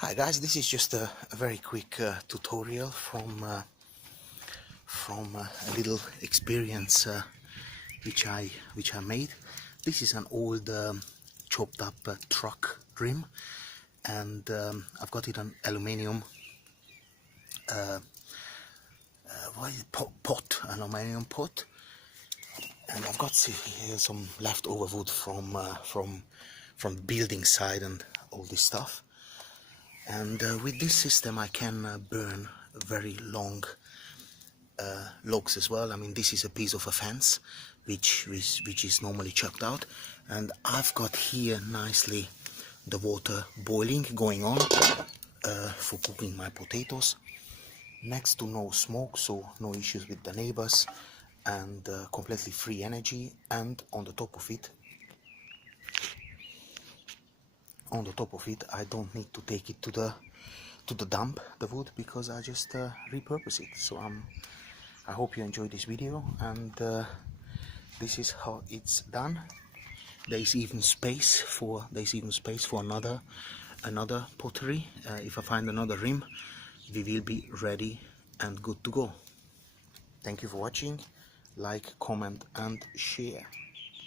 Hi guys, this is just a very quick tutorial from a little experience which I made. This is an old chopped up truck rim, and I've got it on aluminium pot, an aluminium pot, and I've got here some leftover wood from the building side and all this stuff. And with this system I can burn very long logs as well. I mean, this is a piece of a fence which is normally chucked out, and I've got here nicely the water boiling going on for cooking my potatoes. Next to no smoke, so no issues with the neighbors, and completely free energy. And on the top of it I don't need to take it to the dump, the wood, because I just repurpose it. So I hope you enjoyed this video, and this is how it's done. There's even space for another pottery. If I find another rim, we will be ready and good to go. Thank you for watching. Like, comment and share.